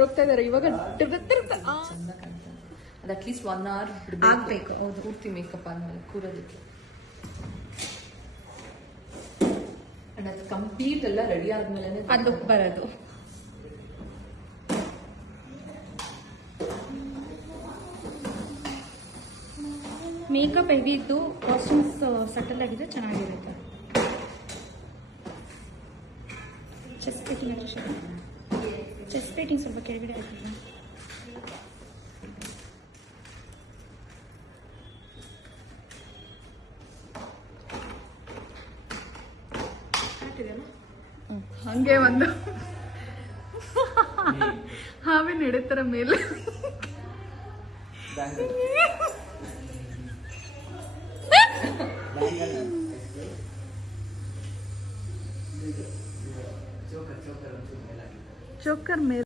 ಹೋಗ್ತಾ ಇದಾರೆ ಇವಾಗ ಚಂದ ಕಾಣ್ತದೆ. ಅದು ಅಟ್ಲೀಸ್ಟ್ 1 hour ಆಗ್ಬೇಕು. ಹೌದು, ಪೂರ್ತಿ ಮೇಕಪ್ ಆದ್ಮೇಲೆ ಕೂರೋದಕ್ಕೆ. ಅಂಡ್ ಅದು ಕಂಪ್ಲೀಟ್ ಎಲ್ಲ ರೆಡಿ ಆದ್ಮೇಲೆ ಅದು ಬರೋದು. ಮೇಕಪ್ ಹೆವಿ ಇದ್ದು ಕಾಸ್ಟ್ಯೂಮ್ಸ್ ಸಟಲ್ ಆಗಿದೆ, ಚೆನ್ನಾಗಿರುತ್ತೆ. ಚೆಸ್ಟ್ ಪೇಟಿಂಗ್ ಸ್ವಲ್ಪ ಕೆಳಗಡೆ ಆಯ್ತಲ್ಲ. ಹಂಗೆ ಒಂದು ಹಾವಿನ ಎಡೆತರ ಮೇಲೆ ಚೋಕರ್ ಮೇಲೆ